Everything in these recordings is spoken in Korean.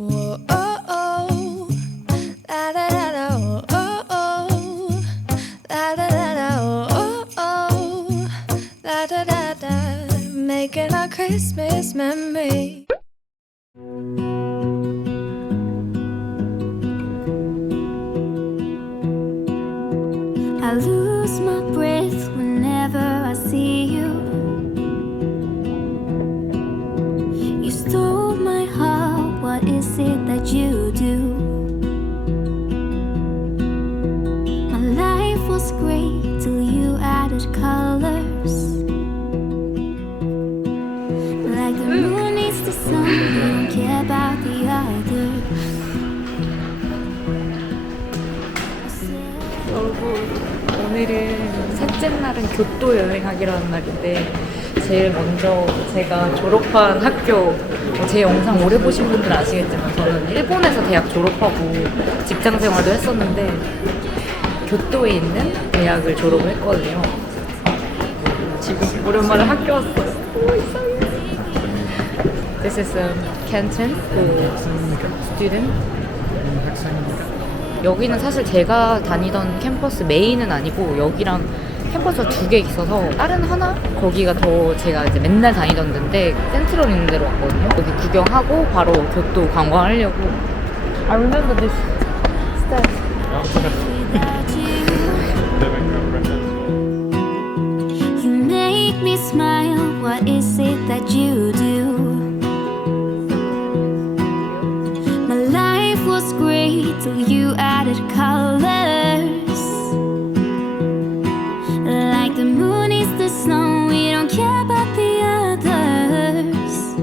Whoa, oh, oh. La da da da, oh, oh, oh. La da da da, oh, oh, oh. La da da da, making our Christmas memory. I lose my breath whenever I see you. You stole my heart, what is it that you do? My life was great till you added colors. Like the moon needs the sun, you don't care about the others. 여러분, 오늘은 셋째 날은 교토 여행하기라는 날인데 제일 먼저 제가 졸업한 학교, 제 영상 오래 보신 분들은 아시겠지만 저는 일본에서 대학 졸업하고 직장 생활도 했었는데 교토에 있는 대학을 졸업을 했거든요. 지금 오랜만에 학교 왔어요. 오, 이상해. This is Kenton, the student. 여기는 사실 제가 다니던 캠퍼스 메인은 아니고 여기랑 캠퍼스가 2개 있어서 다른 하나? 거기가 더 제가 이제 맨날 다니던 데인데 센트럴 있는 데로 왔거든요. 여기 구경하고 바로 교토 관광하려고. I remember this step. You make me smile, what is it that you do? My life was great till you added colors. Like the moon is the snow, we don't care about the others.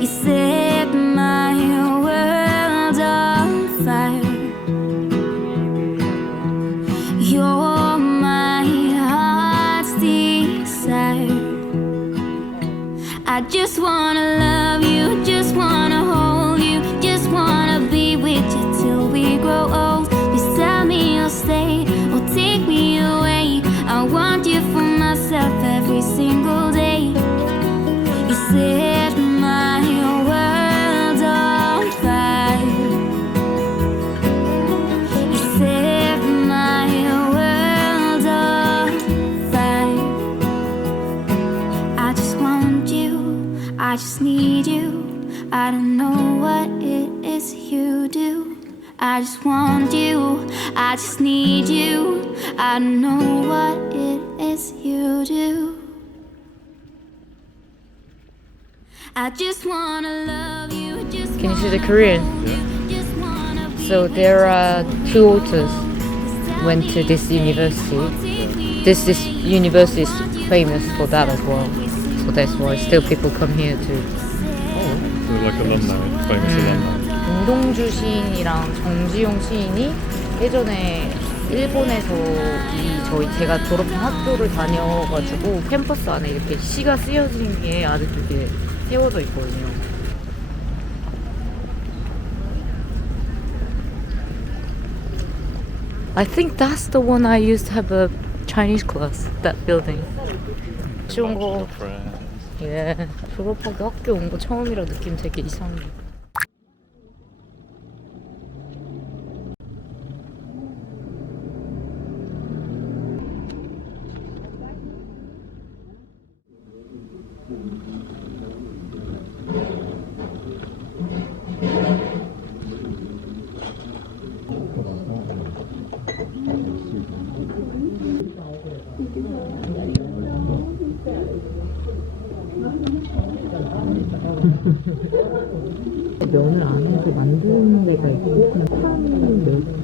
You set my world on fire. You're my heart's desire. I just wanna love you, just wanna hold you, just wanna be with you till we grow old. Please tell me you'll stay or take me away. I want you for myself every single day. You set my world on fire. You set my world on fire. I just want you, I just need you. I don't know what it is you do. I just want you, I just need you. I don't know what it is you do. I just wanna love you, just Can you see the wanna Korean? hold you, just wanna be So with there you. are 2 authors went to this university. This university is famous for that as well. So that's why still people come here to. So like alumni, famous alumni. 운동주 시인이랑 정지용 시인이 예전에 일본에서 제가 졸업한 학교를 다녀가지고 캠퍼스 안에 이렇게 시가 쓰여진 게 아직도 이렇게 세워져 있거든요. I think that's the one I used to have a Chinese class, that building. 쉬운 거, 예. 졸업하고 학교 온 거 처음이라 느낌 되게 이상해. 면을 안에서 만드는 데가 있고 그냥 파는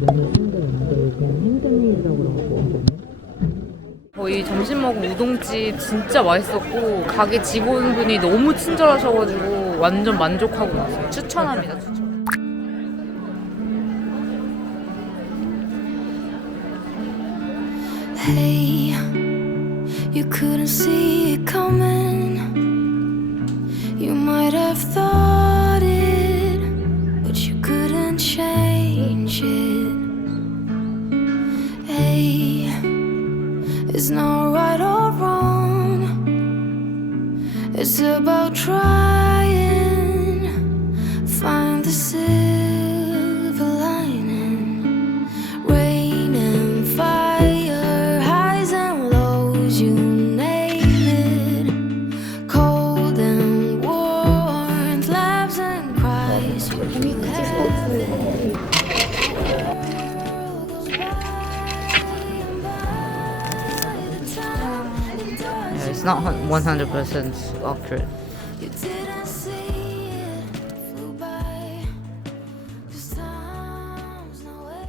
면을 쓴다는데 그냥 핸드메이드라고 그러고. 저희 점심 먹은 우동집 진짜 맛있었고 가게 직원분이 너무 친절하셔가지고 완전 만족하고 나왔어요. 추천합니다. 추천. Hey, you couldn't see it coming. You might have thought it, but you couldn't change it. Hey, it's not right or wrong. It's about trying. It's not 100% accurate. You didn't see it flew by. 'Cause time's no way.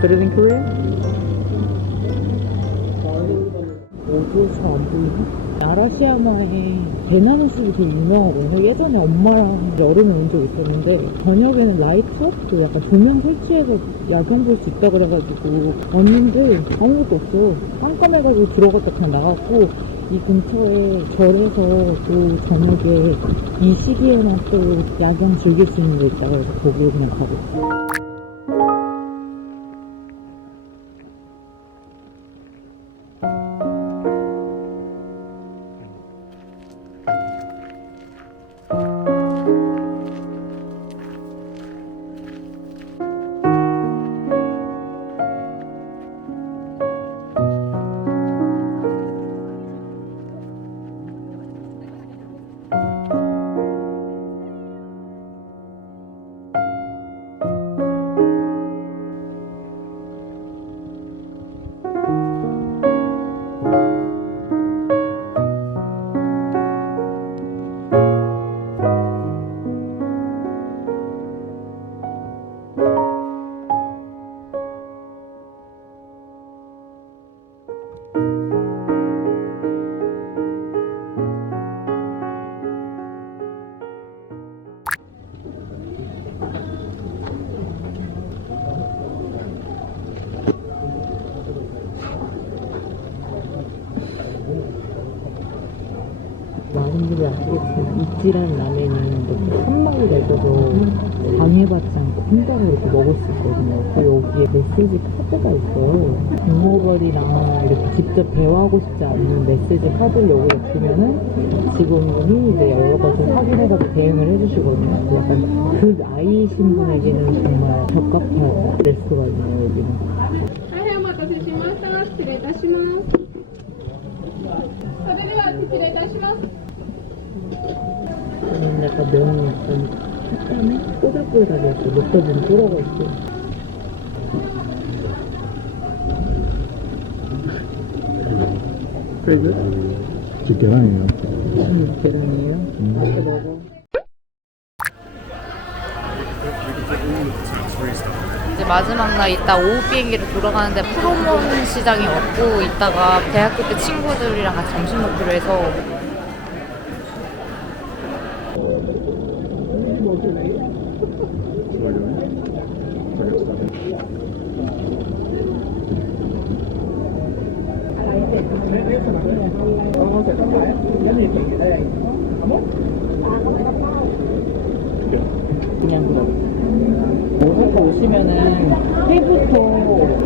Better than Korea? 어디에 잘안 보이나? 아라시야마에 배나무숲이 되게 유명하거든요. 예전에 엄마랑 여름에 온 적 있었는데 저녁에는 라이트업? 그 약간 조명 설치해서 야경 볼 수 있다 그래가지고 왔는데 아무것도 없어. 깜깜해가지고 들어갔다 그냥 나갔고 이 근처에 절에서 또 저녁에 이 시기에만 또 야경 즐길 수 있는 데 있다 그래서 거기로 그냥 가고 있어요. 많은 분들이 아시겠지만 이찌란 라면은 이렇게 한 마리 내줘도 방해받지 않고 혼자서 이렇게 먹을 수 있거든요. 그 여기에 메시지 카드가 있어요. 빅모발이랑 이렇게 직접 대화하고 싶지 않는 메시지 카드를 여기에 넣으면은 직원분이 이제 여러 가지 확인해가지고 대응을 해주시거든요. 약간 그 나이신 분에게는 정말 적합한 레스토랑이에요, 여기는. 大変お待たせしました。失礼いたします。それでは失礼いたします。 저는 약간 면이 약간 식감이 꼬들꼬들하게 있고 녹여진 뚫어가 있고 그래도? 저 계란이에요. 계란이에요? 맛있게 먹어. 이제 마지막 날 이따 오후 비행기로 돌아가는데 프로몬 시장이 없고 이따가 대학교 때 친구들이랑 같이 점심 먹기로 해서 그냥 그럼 오사카 오시면은 회부터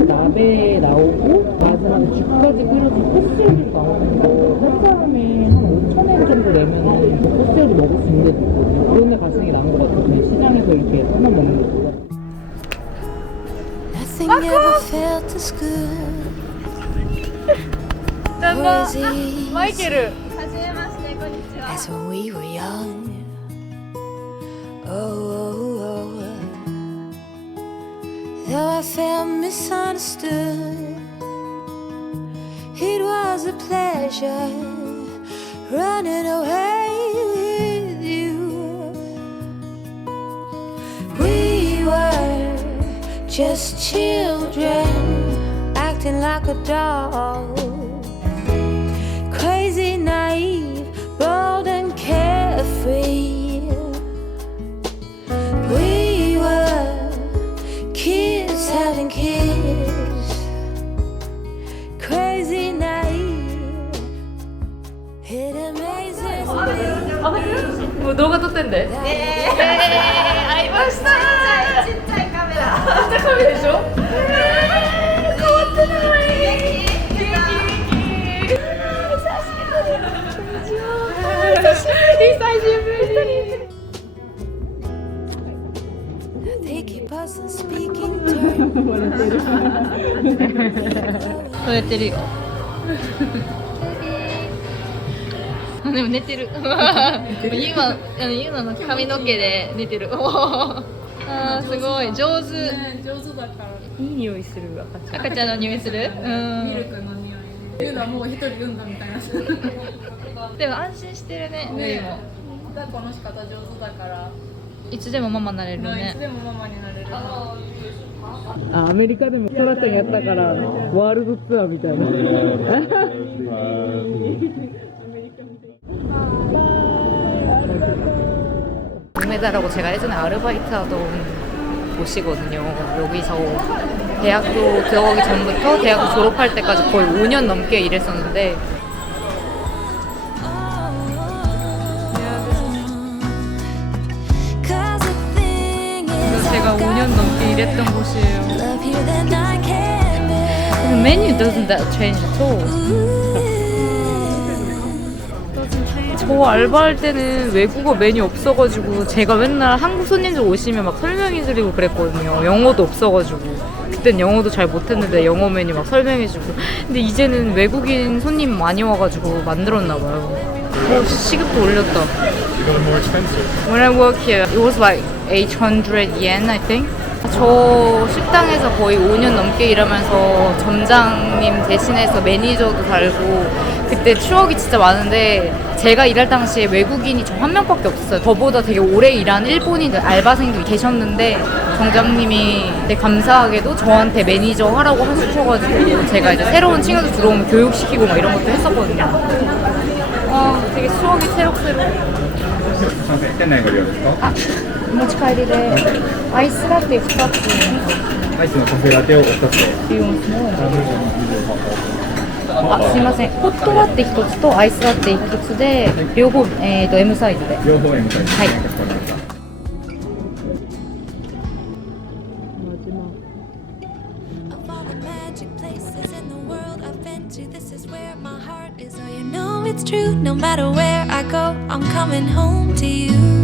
나베 나오고 마지막에 죽까지 끓여서 코스 요리 나오는 거 한 사람에 한 5,000원 정도 내면은 그 코스 요리 먹을 수 있는 데도 있거든요. 그런 데 가시는 게 나은 것 같아요. 그냥 시장에서 이렇게 하나 먹는 것보다. Nothing ever felt as good. Crazy 마이케ルas when we were young. Oh. Though I felt misunderstood, it was a pleasure running away with you. We were just children acting like a doll, crazy, naive, bold and carefree. We were kids having kids, crazy, naive. もう動画撮ってんで。会いました。ちっちゃいカメラ。ちっちゃいカメラでしょ。変わってない。元気。久しぶり。 They keep us on speaking terms. 笑ってるよ。でも寝てる。ゆうなの髪の毛で寝てる。あーすごい上手。上手だからいい匂いする赤ちゃんの匂いする。ミルクの匂い言うのはもう一人産んだみたいなでも安心してるね。ねも抱っこの仕方上手だからいつでもママになれるいつね。でもママになれるアメリカでもトラちゃんやったからワールドツアーみたいな꿈에다라고 제가 예전에 아르바이트 하던 곳이거든요. 여기서 대학교 들어가기 전부터 대학교 졸업할 때까지 거의 5년 넘게 일했었는데 Cause the thing is, 제가 I've got 5년 넘게 일했던 곳이에요. love here that I can't bear. The menu doesn't that change at all. 저 알바할 때는 외국어 메뉴 없어가지고 제가 맨날 한국 손님들 오시면 막 설명해드리고 그랬거든요. 영어도 없어가지고 그땐 영어도 잘 못했는데 영어 메뉴 막 설명해주고. 근데 이제는 외국인 손님 많이 와가지고 만들었나봐요. 시급도 올렸다. more expensive. When I work here, it was like 800 yen, I think. 저 식당에서 거의 5년 넘게 일하면서 점장님 대신해서 매니저도 달고 그때 추억이 진짜 많은데 제가 일할 당시에 외국인이 저 한 명밖에 없었어요. 저보다 되게 오래 일한 일본인 알바생도 계셨는데 점장님이 되게 감사하게도 저한테 매니저 하라고 하셔가지고 제가 이제 새로운 친구들 들어오면 교육시키고 막 이런 것도 했었거든요. 아, 되게 추억이 새록새록. 店内ご利用ですか？お持ち帰りでアイスラテ2つアイスのカフェラテをお2つで。あ、すいません。ホットラテ1つとアイスラテ1つで両方、M サイズで。両方 M サイズ。はい。かしこまりました。 Of all the magic places in the world I've been to, this is where my heart is. Oh, you know it's true. No matter where I go, I'm coming home to you.